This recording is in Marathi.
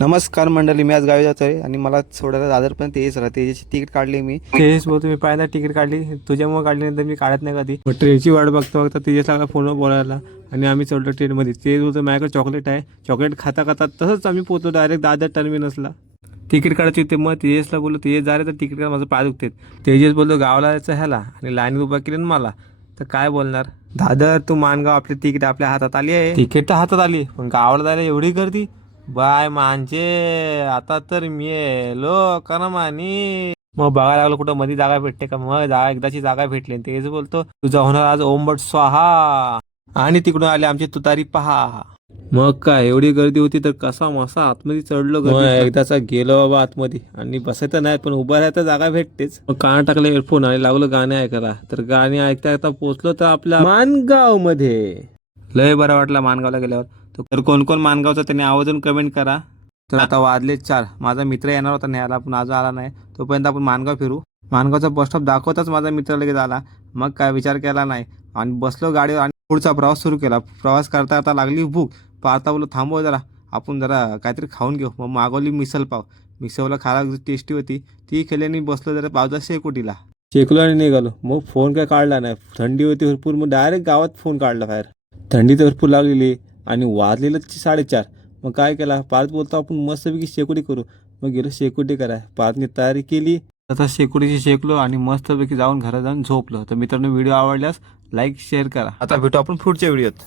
नमस्कार मंडळी, मी आज गावी जातो आहे आणि मला सोडायला दादरपर्यंत तेज राहते. तेजाची तिकीट काढली मी. तेजस बोलतो मी पहिल्यांदा तिकीट काढली तुझ्यामुळे काढली, नंतर मी काढत नाही कधी. मग ट्रेनची वाट बघता बघता तेजस लागला फोनवर बोलायला आणि आम्ही चढलो ट्रेनमध्ये. तेज बोलतो माझ्याकडे चॉकलेट आहे. चॉकलेट खाता खाता तसंच आम्ही पोहोचलो डायरेक्ट दादर टर्मिनसला. तिकीट काढायची होते. मग तेजसला बोललो तेजस जा रे तर तिकीट काढ, माझं पाय दुखते. तेजस बोलतो गावाला जायचं ह्याला आणि लाईन उभा केली मला. तर काय बोलणार दादर तू मानगाव, आपली तिकीट आपल्या हातात आली आहे. तिकीट तर हातात आली पण गावाला जायला एवढी गर्दी बाय मांजे. आता तर मी लोक मानी मग बघायला लागलो कुठं मध्ये जागा भेटते का. मग एकदाची जागा भेटली. तेच बोलतो तुझा होणार आज ओंबट स्वाहा. आणि तिकडून आले आमची तुतारी पहा. मग काय एवढी गर्दी होती तर कसा मसा आतमध्ये चढलो. एकदाचा गेलो बाबा आतमध्ये आणि बसायचं नाही पण उभा राहायचं जागा भेटतेच. मग कान टाकलं हेडफोन आणि लागलो गाणे ऐकायला. तर गाणे ऐकता ऐकता पोहोचलो तर आपल्या मानगाव मध्ये. लय बरं वाटलं मानगावला गेल्यावर. तर कोण कोण मानगावचा त्यांनी आवर्जून कमेंट करा. तर आता वाजले 4. माझा मित्र येणार होता न्यायला पण अजून आला नाही. तोपर्यंत आपण मानगाव फिरू. मानगावचा बस स्टॉप दाखवताच माझा मित्र लगेच आला. मग काय विचार केला नाही आणि बसलो गाडीवर आणि पुढचा प्रवास सुरू केला. प्रवास करता करता लागली भूक. पाहता बोललो थांबव जरा, आपण जरा काहीतरी खाऊन घेऊ. मग मागवली मिसल पाव. मिसळला खायला टेस्टी होती ती केल्याने बसलो जरा पावजा शेकोटीला. शेकलो आणि निघालो. मग फोन काय काढला नाही, थंडी होती भरपूर. मग डायरेक्ट गावात फोन काढला बाहेर. थंडी तर भरपूर लागलेली आणि वाजलेलं 4:30. मग काय केला पार्थ बोलतो आपण मस्तपैकी शेकोटी करू. मग गेलो शेकोटी कराय. पार्थने तयारी केली. आता शेकोटीची शेकलो आणि मस्तपैकी जाऊन घरात जाऊन झोपलो. तर मित्रांनो व्हिडिओ आवडल्यास लाईक शेअर करा. आता भेटू आपण पुढच्या व्हिडिओत.